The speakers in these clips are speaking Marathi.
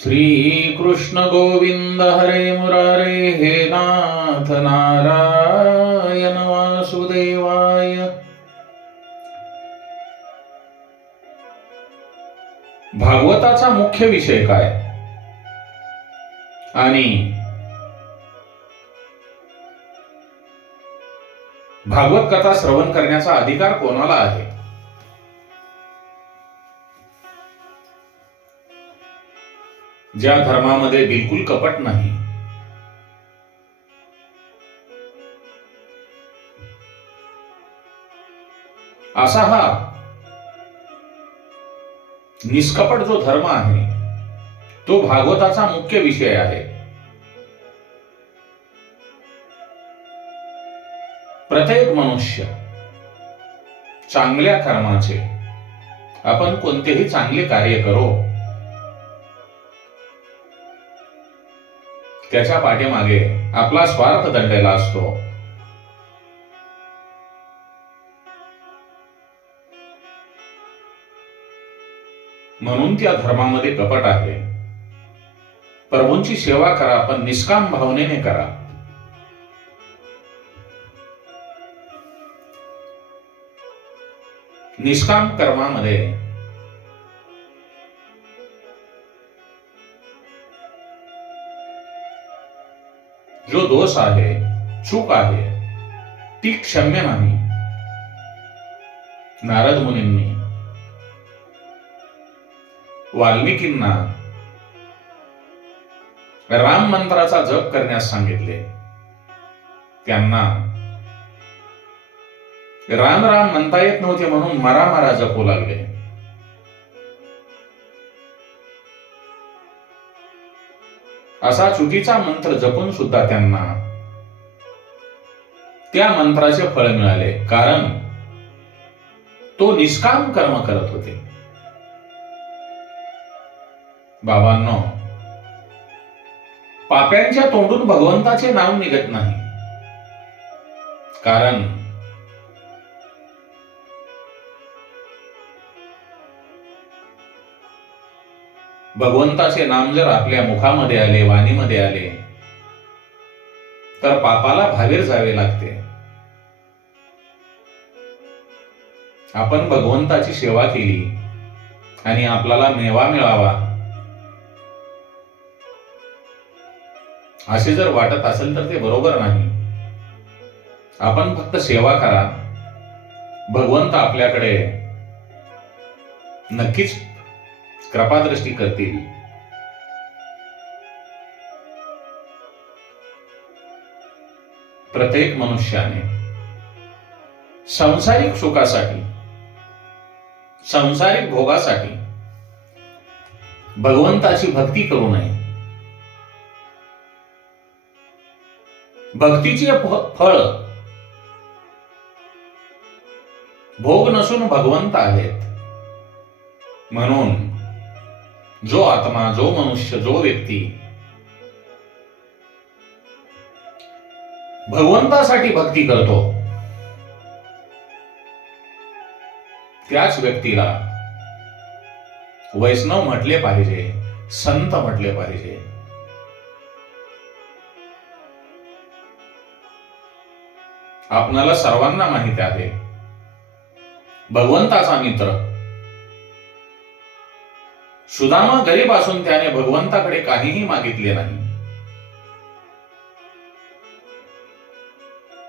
श्री कृष्ण गोविंद हरे मुरारे हे नाथ नारायण वासुदेवाय। भागवताचा मुख्य विषय काय आणि भागवत कथा श्रवण करण्याचा अधिकार कोणाला आहे? ज्या धर्मामध्ये बिलकुल कपट नाही, असा हा निष्कपट जो धर्म आहे तो भागवताचा मुख्य विषय आहे। प्रत्येक मनुष्य चांगल्या कर्माचे, आपण कोणतेही चांगले कार्य करो, त्याच्या पाठीमागे आपला स्वार्थ दडलेला असतो। म्हणून त्या धर्मामध्ये कपट आहे। प्रभूंची सेवा करा, पण निष्काम भावनेने करा। निष्काम कर्मामध्ये जो दोष आहे, चूक आहे, ती क्षम्य नाही। नारद मुनींनी वाल्मिकींना राम मंत्राचा जप करण्यास सांगितले। त्यांना राम राम म्हणता येत नव्हते, म्हणून मारा जपू लागले। असा चुकीचा मंत्र जपून सुद्धा त्यांना त्या मंत्राचे फळ मिळाले, कारण तो निष्काम कर्म करत होते। बाबांनो, पाप्यांच्या तोंडून भगवंताचे नाव निघत नाही, कारण भगवंताचे नाम जर आपल्या मुखामध्ये आले, वाणीमध्ये आले, तर पापाला बाहेर जावे लागते। आपण भगवंताची सेवा केली आणि आपल्याला मेवा मिळावा असे जर वाटत असेल तर ते बरोबर नाही। आपण फक्त सेवा करा, भगवंत आपल्याकडे नक्कीच कृपादृष्टी करतील। प्रत्येक मनुष्याने सांसारिक सुखासाठी, सांसारिक भोगासाठी भगवंताची भक्ती करू नये। भक्तीचे फळ भोग नसून भगवंत आहेत। म्हणून जो आत्मा, जो मनुष्य, जो व्यक्ती भगवंतासाठी भक्ती करतो, त्याच व्यक्तीला वैष्णव म्हटले पाहिजे, संत म्हटले पाहिजे। आपणाला सर्वांना माहिती आहे, भगवंताचा मित्र सुदामा गरीब असून त्याने भगवंताकडे काहीही मागितले नाही।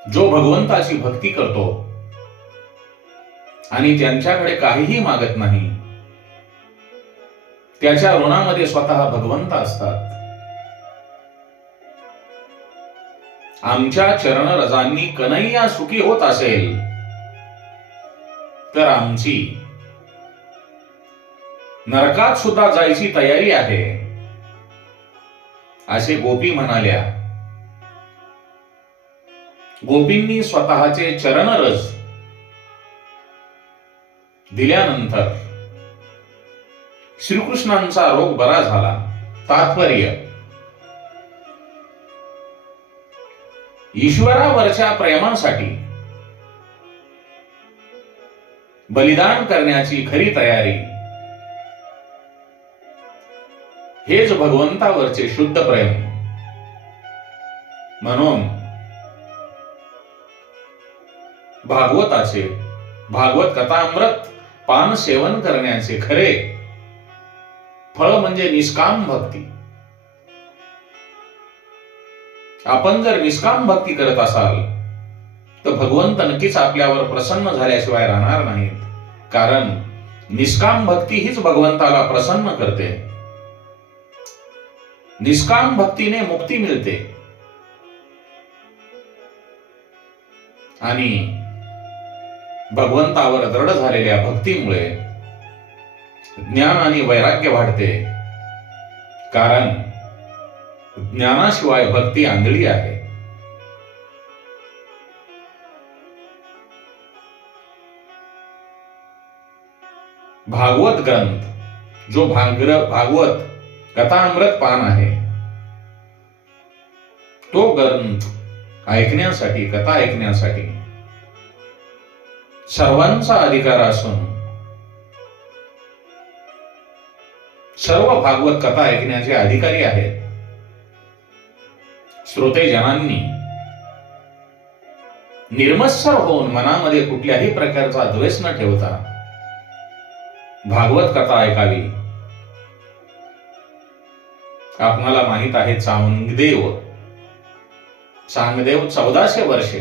जो भगवंताची भक्ती करतो आणि त्यांच्याकडे काहीही मागत नाही, त्याच्या ऋणामध्ये स्वतः भगवंत असतात। आमच्या चरण रजांनी कन्हैया सुखी होत असेल तर आमची नरकात सुद्धा जायची तयारी आहे, असे गोपी म्हणाल्या। गोपींनी स्वतःचे चरणरज दिल्यानंतर श्रीकृष्णांचा रोग बरा झाला। तात्पर्य, ईश्वरावरच्या प्रेमासाठी बलिदान करण्याची खरी तयारी हेच भगवंतावरचे शुद्ध प्रेम. म्हणून भागवत कथामृत पान सेवन करण्याचे खरे फळ म्हणजे निष्काम भक्ती. आपण जर निष्काम भक्ती करत असाल तर भगवंत नक्कीच आपल्यावर प्रसन्न झाल्याशिवाय राहणार नाहीत. कारण निष्काम भक्ती हीच भगवंताला प्रसन्न करते. निष्काम भक्तीने मुक्ती मिळते आणि भगवंतावर दृढ झालेल्या भक्तीमुळे ज्ञान आणि वैराग्य वाढते. कारण ज्ञानाशिवाय भक्ती आंधळी आहे. भागवत ग्रंथ जो भागवत कथामृत पान आहे, तो ग्रंथ ऐकण्यासाठी, कथा ऐकण्यासाठी सर्वांचा अधिकार असून सर्व भागवत कथा ऐकण्याचे अधिकारी आहेत. श्रोते जनांनी निर्मत्सर होऊन मनामध्ये कुठल्याही प्रकारचा द्वेष न ठेवता भागवत कथा ऐकावी. आपणाला माहित आहे चांगदेव 1400 वर्षे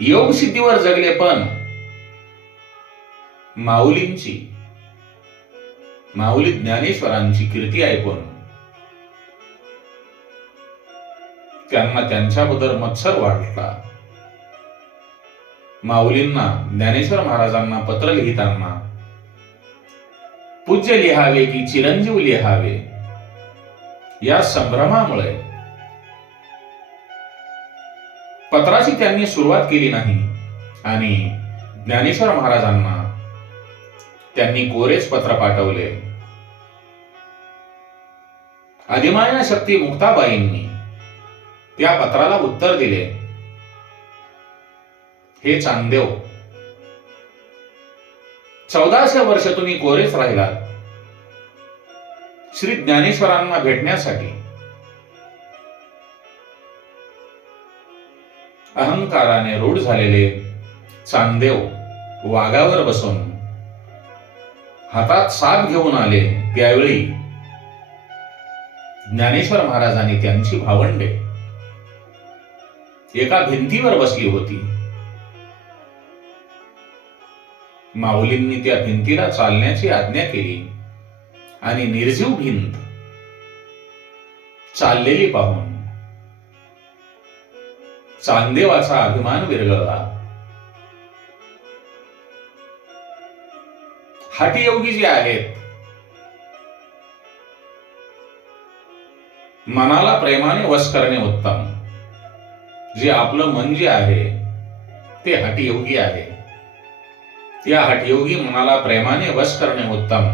योग सिद्धीवर जगले, पण माऊली ज्ञानेश्वरांची कीर्ती ऐकून त्यांना त्यांच्याबद्दल मत्सर वाटला. माऊलींना ज्ञानेश्वर महाराजांना पत्र लिहिताना पूज्य लिहावे की चिरंजीव लिहावे या संभ्रमामुळे पत्राची त्यांनी सुरुवात केली नाही आणि ज्ञानेश्वर महाराजांना त्यांनी कोरेच पत्र पाठवले. अधिमाया शक्ती मुक्ताबाईंनी त्या पत्राला उत्तर दिले, हे चांगदेव, 1400 वर्ष तुम्ही कोरेच राहिलात. श्री ज्ञानेश्वरांना भेटण्यासाठी अहंकाराने रूढ झालेले चांगदेव वाघावर बसून हातात साप घेऊन आले. त्यावेळी ज्ञानेश्वर महाराजांनी त्यांची भावंडे एका भिंतीवर बसली होती. माऊलींनी त्या भिंतीला चालण्याची आज्ञा केली आणि निर्जीव भिंत चाललेली पाहून चांगदेवाचा अभिमान विरघळला. हठयोगी जे आहेत, मनाला प्रेमाने वश करणे उत्तम. जे आपलं मन जे आहे ते हठयोगी आहे. त्या हठयोगी मनाला प्रेमाने वश करणे उत्तम.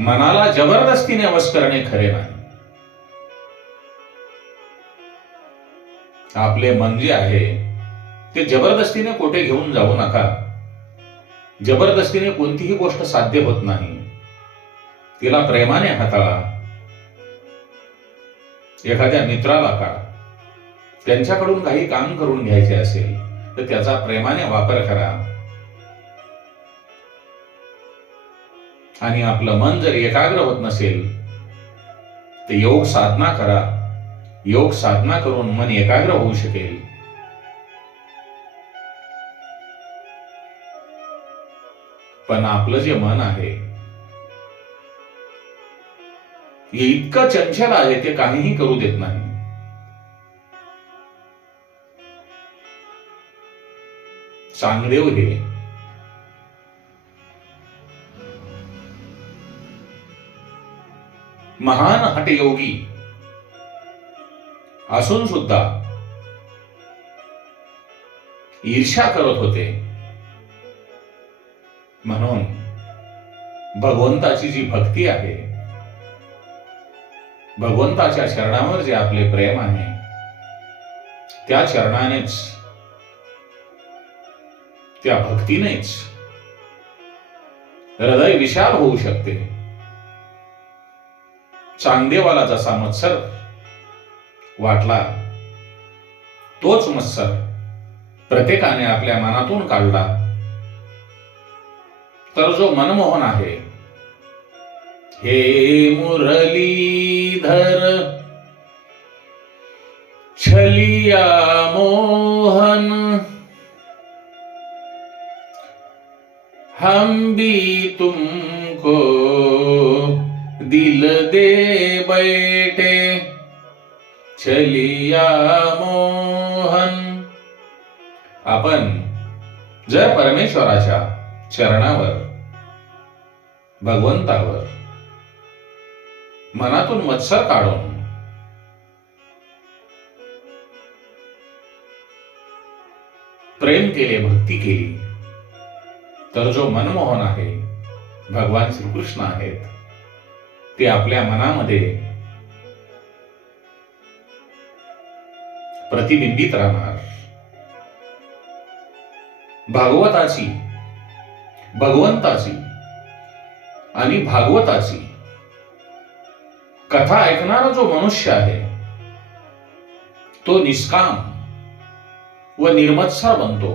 मनाला जबरदस्तीने वश करणे खरे नाही. आपले मन जे आहे ते जबरदस्तीने कोठे घेऊन जाऊ नका. जबरदस्तीने कोणतीही गोष्ट साध्य होत नाही. तिला प्रेमाने हाताळा. एखाद्या मित्राला का त्यांच्याकडून काही काम करून घ्यायचे असेल तर त्याचा प्रेमाने वापर करा. आणि आपलं मन जर एकाग्र होत नसेल तर योग साधना करा. योग साधना करून मन एकाग्र होऊ शकेल. पण आपलं जे मन आहे हे इतकं चंचल आहे, ते काहीही करू देत नाही. चांगदेव हे महान हठयोगी असून सुद्धा ईर्ष्या करत होते. म्हणून भगवंताची जी भक्ती आहे, भगवंताच्या चरणावर जे आपले प्रेम आहे, त्या चरणानेच, त्या भक्तीनेच हृदय विशाल होऊ शकते. चांगदेवाला जसा मत्सर वाटला, तोच मत्सर प्रत्येकाने आपल्या मनातून काढला, तर जो मनमोहन आहे, हे मुरलीधर छलिया मोहन, हम भी तुमको दिल दे बैठे, छलिया मोहन. आपण जर परमेश्वराच्या चरणावर, भगवंतावर मनातून मत्सर काढून प्रेम केले, भक्ती केली, तर जो मनमोहन आहे, भगवान श्रीकृष्ण आहेत, ते आपल्या मनामध्ये प्रतिबिंबित राहणार. भागवताची, भगवंताची आणि भागवताची कथा ऐकणारा जो मनुष्य आहे, तो निष्काम व निर्मत्सर बनतो.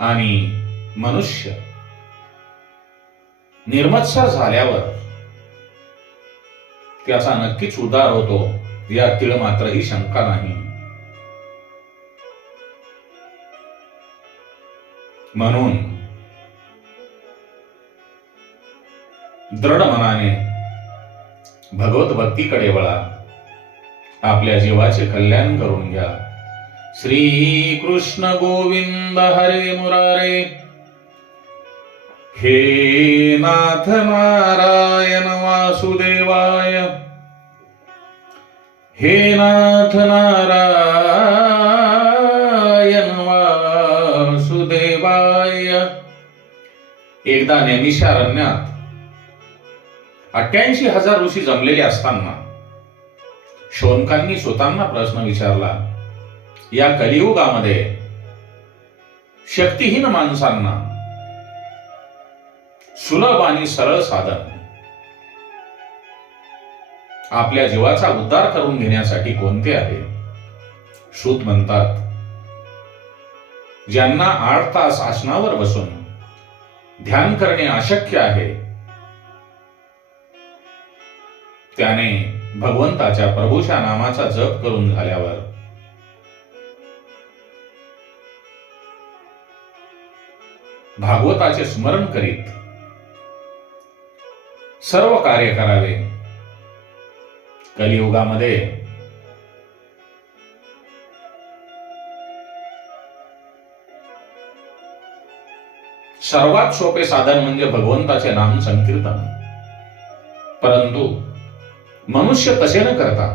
आणि मनुष्य निर्मत्सर झाल्यावर त्याचा नक्कीच उद्धार होतो, यात तीळ मात्रही शंका नाही. म्हणून दृढ मनाने भगवत भक्तीकडे वळा, आपल्या जीवाचे कल्याण करून घ्या. श्री कृष्ण गोविंद हरे मुरारे, हे नाथ नारायण वासुदेवाय, हे नाथ नारायण वासुदेवाय. एकदा नैमिषारण्यात 88,000 ऋषी जमलेले असताना शौनकांनी स्वतःना प्रश्न विचारला, या कलियुगामध्ये शक्तिहीन माणसांना सुलभ आणि सरळ साधन आपल्या जीवाचा उद्धार करून घेण्यासाठी कोणते आहे? सूत म्हणतात, ज्यांना 8 तास आसनावर बसून ध्यान करणे अशक्य आहे, त्याने भगवंताच्या प्रभूच्या नामाचा जप करून झाल्यावर भागवताचे स्मरण करीत सर्व कार्य करावे. कलियुगामध्ये सर्वात सोपे साधन म्हणजे भगवंताचे नाम संकीर्तन. परंतु मनुष्य तसे न करता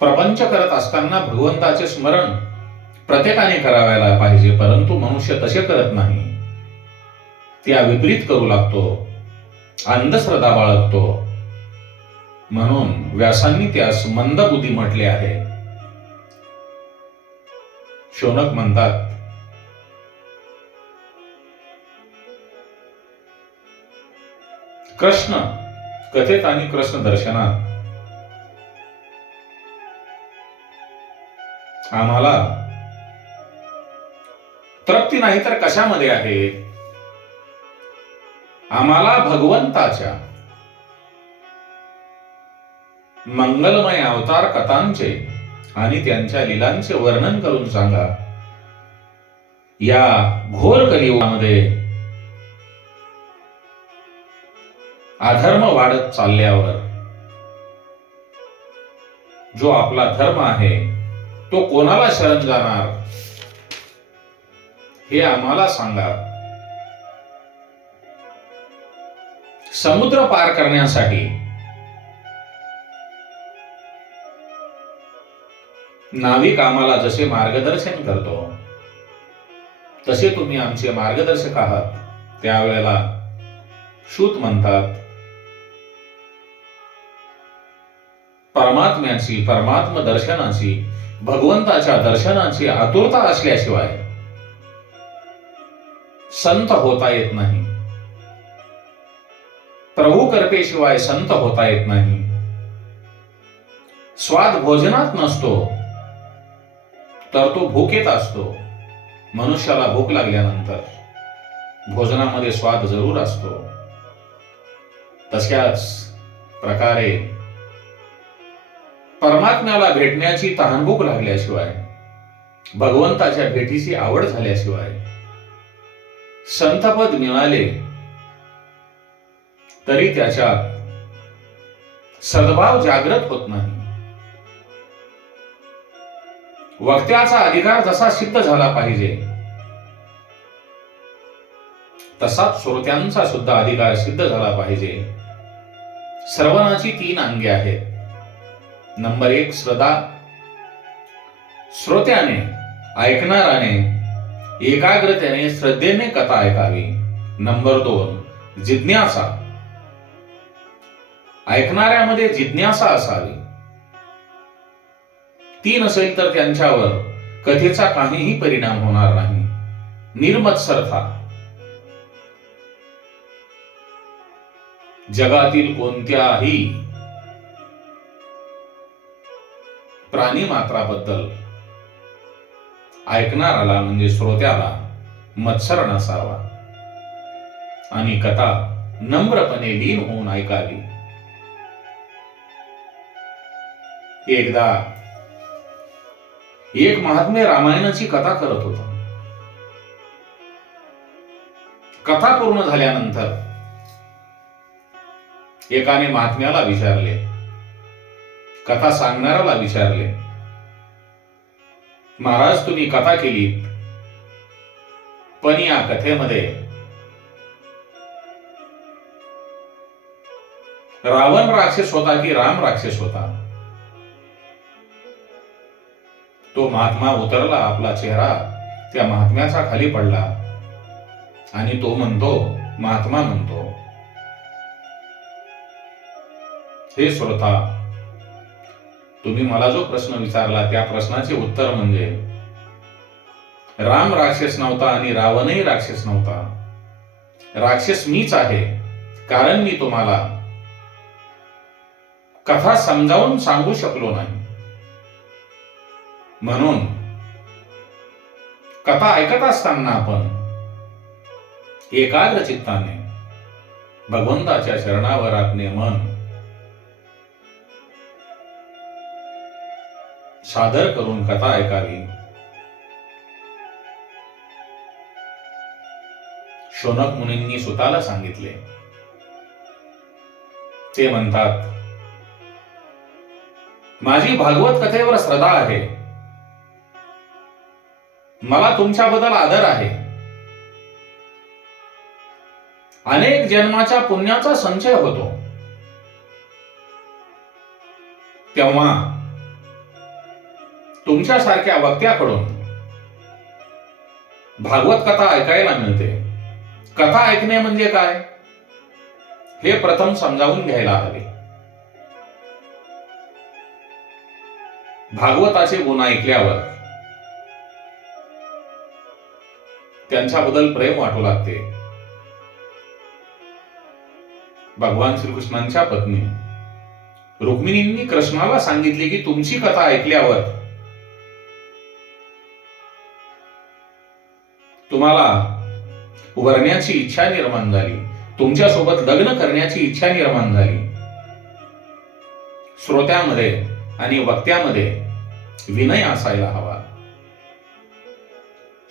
प्रपंच करत असताना भगवंताचे स्मरण प्रत्येकाने करायला पाहिजे, परंतु मनुष्य तसे करत नाही. त्या विपरीत करू लागतो, अंधश्रद्धा बाळगतो. म्हणून व्यासांनी त्यास मंदबुद्धी म्हटले आहे. शौनक म्हणतात, कृष्ण कथेत आणि कृष्ण दर्शनात आम्हाला तृप्ती नाही तर कशामध्ये आहे? आम्हाला भगवंताच्या मंगलमय अवतार कथांचे आणि त्यांच्या लीलांचे वर्णन करून सांगा. या घोर कलियुगामध्ये अधर्म वाढत चालल्यावर जो आपला धर्म आहे तो कोणाला शरण जाणार हे आम्हाला सांगा. समुद्र पार करण्यासाठी नाविक आम्हाला जसे मार्गदर्शन करतो तसे तुम्ही आमचे मार्गदर्शक आहात. त्यावेळेला सूत म्हणतात, परमात्म्याची, परमात्म दर्शनाची, भगवंताच्या दर्शनाची आतुरता असल्याशिवाय संत होता येत नाही. प्रभू कृपेशिवाय संत होता येत नाही. स्वाद भोजनात नसतो तर तो भुकेत असतो. मनुष्याला भूक लागल्यानंतर भोजनामध्ये स्वाद जरूर असतो. तशाच प्रकारे परमात्म्याला भेटण्याची तहानभूक लागल्याशिवाय, भगवंताच्या भेटीची आवड झाल्याशिवाय संतपद मिळाले तरी त्याच्यात सद्भाव जागृत होत नाही. वक्त्याचा अधिकार जसा सिद्ध झाला पाहिजे तसाच श्रोत्यांचा सुद्धा अधिकार सिद्ध झाला पाहिजे. श्रवणाची 3 अंगे आहेत. नंबर 1 श्रद्धा, श्रोत्याने ऐकणाराने एकाग्रतेने श्रद्धेने कथा ऐकावी. नंबर 2 जिज्ञासा, ऐकणाऱ्यामध्ये जिज्ञासा असावी. ती नसेल तर त्यांच्यावर कथेचा काहीही परिणाम होणार नाही. निर्मत्सरता, जगातील कोणत्याही प्राणी मात्राबद्दल ऐकणाराला म्हणजे श्रोत्याला मत्सर नसावा आणि कथा नम्रपणे लीन होऊन ऐकावी. एकदा एक महात्मे रामायणाची कथा करत होता. कथा पूर्ण झाल्यानंतर एकाने महात्म्याला विचारले, कथा सांगणाऱ्याला विचारले, महाराज तुम्ही कथा केलीत पण या कथेमध्ये रावण राक्षस होता की राम राक्षस होता? तो महात्मा उतरला, आपला चेहरा त्या महात्म्याचा खाली पडला आणि तो म्हणतो, महात्मा म्हणतो, हे श्रोता, तुम्ही मला जो प्रश्न विचारला त्या प्रश्नाचे उत्तर म्हणजे राम राक्षस नव्हता आणि रावणही राक्षस नव्हता. राक्षस मीच आहे, कारण मी तुम्हाला कथा समजावून सांगू शकलो नाही. म्हणून कथा ऐकत असताना आपण एकाग्र चित्ताने भगवंताच्या चरणावर आपले मन सादर करून कथा ऐकावी. शौनक मुनींनी सुताला सांगितले. ते म्हणतात, माझी भागवत कथेवर श्रद्धा आहे, मला तुमच्याबद्दल आदर आहे, अनेक जन्माच्या पुण्याचा संचय होतो. तेव्हा तुमच्यासारख्या वक्त्याकडून भागवत कथा ऐकायला मिळते. कथा ऐकणे म्हणजे काय हे प्रथम समजावून घ्यायला हवे. भागवताचे गुण ऐकल्यावर त्यांच्याबद्दल प्रेम वाटू लागते. भगवान श्रीकृष्णांच्या पत्नी रुक्मिणींनी कृष्णाला सांगितले की तुमची कथा ऐकल्यावर तुम्हाला उभरण्याची इच्छा निर्माण झाली, तुमच्यासोबत लग्न करण्याची इच्छा निर्माण झाली. श्रोत्यामध्ये आणि वक्त्यामध्ये विनय असायला हवा.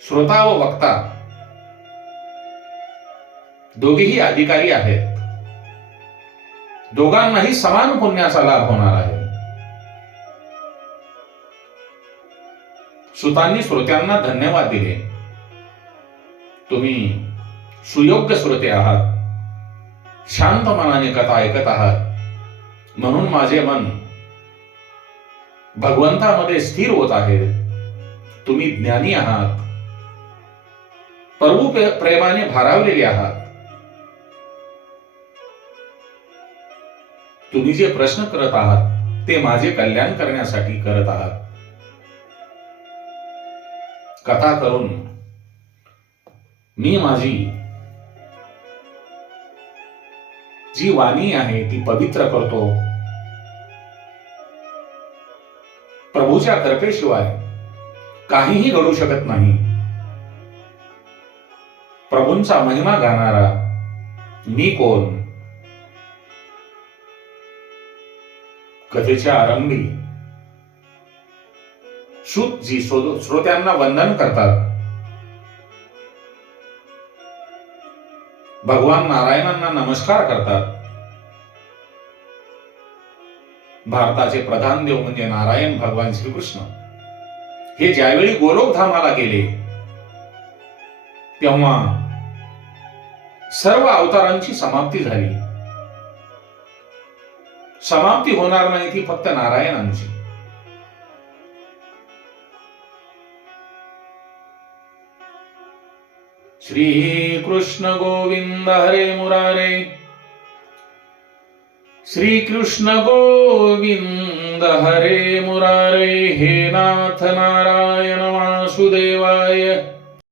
श्रोता व वक्ता दोघेही अधिकारी आहेत. दोघांनाही समान पुण्याचा लाभ होणार आहे. सुतांनी श्रोत्यांना धन्यवाद दिले. तुम्ही सुयोग्य श्रोते आहात, शांत मनाने कथा ऐकत आहात, म्हणून माझे मन भगवंतामध्ये स्थिर होत आहे. तुम्ही ज्ञानी आहात, प्रभू प्रेमाने भारावलेले आहात. तुम्ही जे प्रश्न करत आहात ते माझे कल्याण करण्यासाठी करत आहात. कथा करून मी माझी जी वाणी आहे ती पवित्र करतो. प्रभूच्या कृपेशिवाय काहीही घडू शकत नाही. प्रभूंचा महिमा गाणारा मी कोण? कथेच्या आरंभी सूत जी श्रोत्यांना वंदन करतात, भगवान नारायणांना नमस्कार करतात. भारताचे प्रधान देव म्हणजे नारायण भगवान श्रीकृष्ण हे ज्यावेळी गोलोकधामाला गेले तेव्हा सर्व अवतारांची समाप्ती झाली. समाप्ती होणार नाही ती फक्त नारायणांची. श्री कृष्ण गोविंद हरे मुरारे, श्री कृष्ण गोविंद हरे मुरारे. हे नाथ नारायण वासुदेवाय